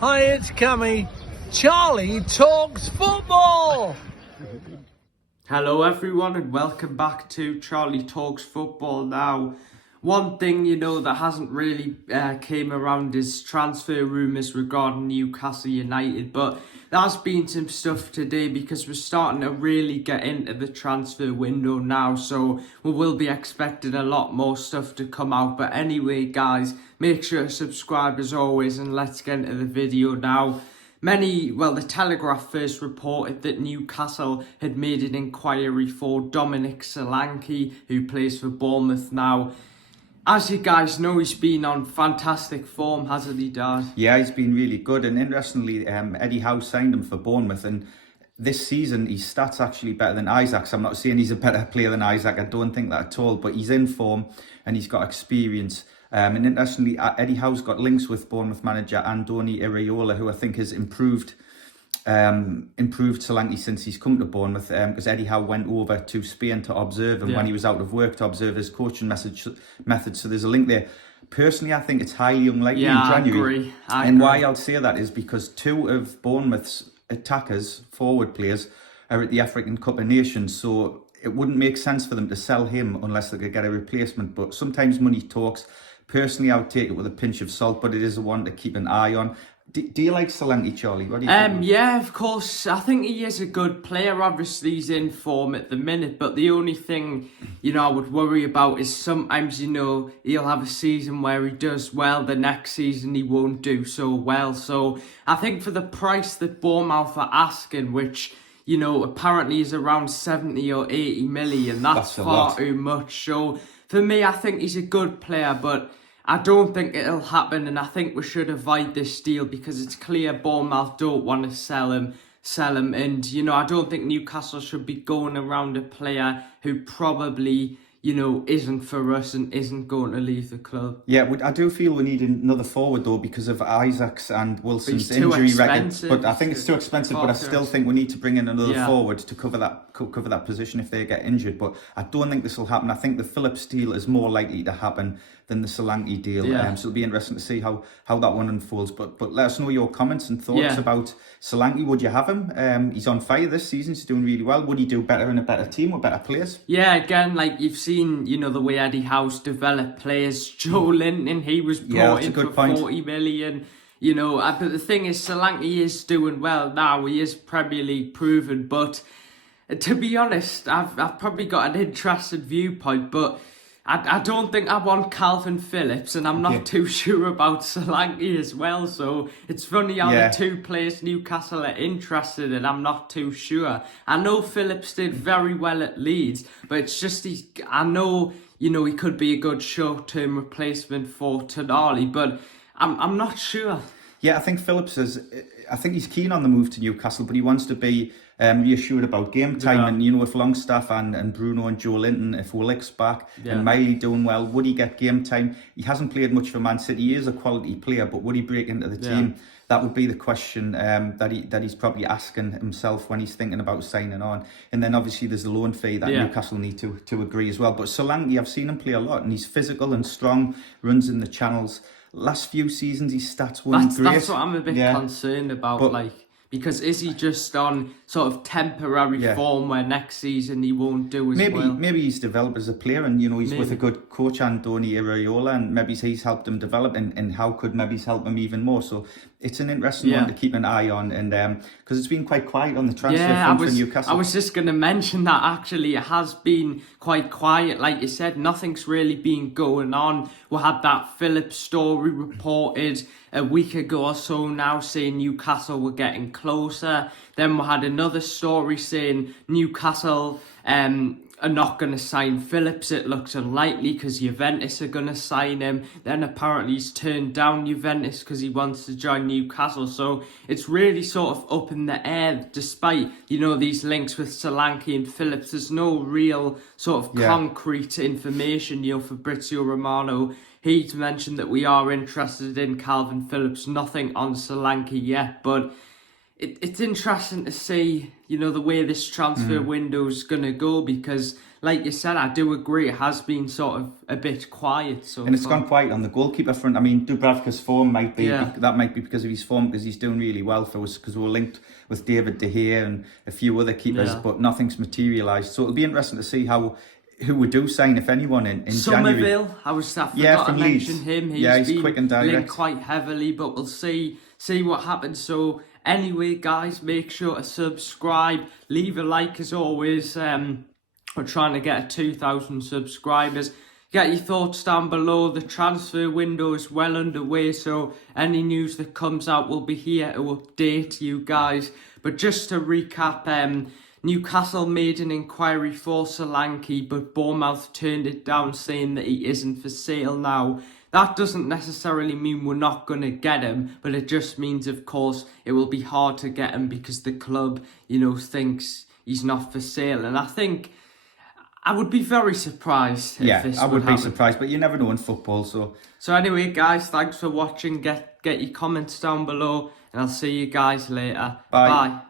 Hi, it's Cammy. Charlie talks football. Hello everyone and welcome back to Charlie Talks Football. Now, one thing that hasn't really came around is transfer rumours regarding Newcastle United, but there's been some stuff today because we're starting to really get into the transfer window now, so we will be expecting a lot more stuff to come out. But anyway guys, make sure to subscribe as always and let's get into the video now. The Telegraph first reported that Newcastle had made an inquiry for Dominic Solanke, who plays for Bournemouth now. As you guys know, he's been on fantastic form, hasn't he, Dad? Yeah, he's been really good. And interestingly, Eddie Howe signed him for Bournemouth. And this season, his stats actually better than Isaac's. I'm not saying he's a better player than Isaac. I don't think that at all. But he's in form and he's got experience. And interestingly, Eddie Howe's got links with Bournemouth manager Andoni Iraola, who I think has improved Solanke since he's come to Bournemouth, because Eddie Howe went over to Spain to observe him when he was out of work, to observe his coaching method. So there's a link there. Personally, I think it's highly unlikely in January. I agree. Why I'll say that is because two of Bournemouth's attackers, forward players, are at the African Cup of Nations. So it wouldn't make sense for them to sell him unless they could get a replacement. But sometimes money talks. Personally, I would take it with a pinch of salt, but it is a one to keep an eye on. Do you like Solanke, Charlie? What do you think? Yeah, of course. I think he is a good player. Obviously, he's in form at the minute. But the only thing, I would worry about is sometimes, he'll have a season where he does well. The next season, he won't do so well. So I think for the price that Bournemouth are asking, which, apparently is around 70 or 80 million, that's far too much. So for me, I think he's a good player, but I don't think it'll happen, and I think we should avoid this deal because it's clear Bournemouth don't want to sell him, and I don't think Newcastle should be going around a player who probably isn't for us and isn't going to leave the club. Yeah, I do feel we need another forward though because of Isaac's and Wilson's injury record. But I think it's too expensive. But I still think we need to bring in another forward to cover that position if they get injured. But I don't think this will happen. I think the Phillips deal is more likely to happen than the Solanke deal. So it'll be interesting to see how that one unfolds. But let us know your comments and thoughts about Solanke. Would you have him? He's on fire this season. He's doing really well. Would he do better in a better team or better players? Yeah, again, like you've seen, the way Eddie Howe's developed players. Joe Linton, he was brought in for 40 million. But the thing is, Solanke is doing well now. He is Premier League proven. But to be honest, I've probably got an interested viewpoint, but I don't think I want Calvin Phillips, and I'm not too sure about Solanke as well. So it's funny how the two players Newcastle are interested in. I'm not too sure. I know Phillips did very well at Leeds, but it's just I know he could be a good short-term replacement for Tonali, but I'm not sure. Yeah, I think Phillips I think he's keen on the move to Newcastle, but he wants to be reassured about game time. And with Longstaff and Bruno and Joe Linton, if Willock's back and Miley doing well, would he get game time? He hasn't played much for Man City. He is a quality player, but would he break into the team? That would be the question that he's probably asking himself when he's thinking about signing on. And then obviously there's the loan fee that Newcastle need to agree as well. But Solanke, I've seen him play a lot, and he's physical and strong, runs in the channels. Last few seasons, his stats weren't great. That's what I'm a bit concerned about, because is he just on sort of temporary form where next season he won't do as well? Maybe he's developed as a player, and he's with a good coach, Andoni Iraola, and maybe he's helped him develop, and how could maybe help him even more. So it's an interesting one to keep an eye on, and because it's been quite quiet on the transfer front for Newcastle. I was just going to mention that actually it has been quite quiet. Like you said, nothing's really been going on. We had that Phillips story reported a week ago or so now saying Newcastle were getting closer. Then we had another story saying Newcastle are not going to sign Phillips. It looks unlikely because Juventus are going to sign him. Then apparently he's turned down Juventus because he wants to join Newcastle. So it's really sort of up in the air despite, these links with Solanke and Phillips. There's no real sort of concrete information, Fabrizio Romano. He's mentioned that we are interested in Calvin Phillips. Nothing on Solanke yet, but it's interesting to see, you know, the way this transfer window's going to go, because, like you said, I do agree it has been sort of a bit quiet so and it's far. gone quiet on the goalkeeper front. I mean, Dubravka's form might be, Yeah. that might be because of his form, because he's doing really well for us, because we're linked with David De Gea and a few other keepers, but nothing's materialised. So it'll be interesting to see who we do sign, if anyone, in January. Somerville, I forgot to mention him. He's been quick and direct. linked quite heavily, but we'll see what happens. So anyway, guys, make sure to subscribe, leave a like as always. We're trying to get 2,000 subscribers. Get your thoughts down below. The transfer window is well underway, so any news that comes out will be here to update you guys. But just to recap, Newcastle made an inquiry for Solanke, but Bournemouth turned it down, saying that he isn't for sale now. That doesn't necessarily mean we're not going to get him, but it just means, of course, it will be hard to get him because the club, you know, thinks he's not for sale. And I think I would be very surprised if this I would happen. be surprised, but you never know in football. So anyway, guys, thanks for watching. Get your comments down below, and I'll see you guys later. Bye. Bye.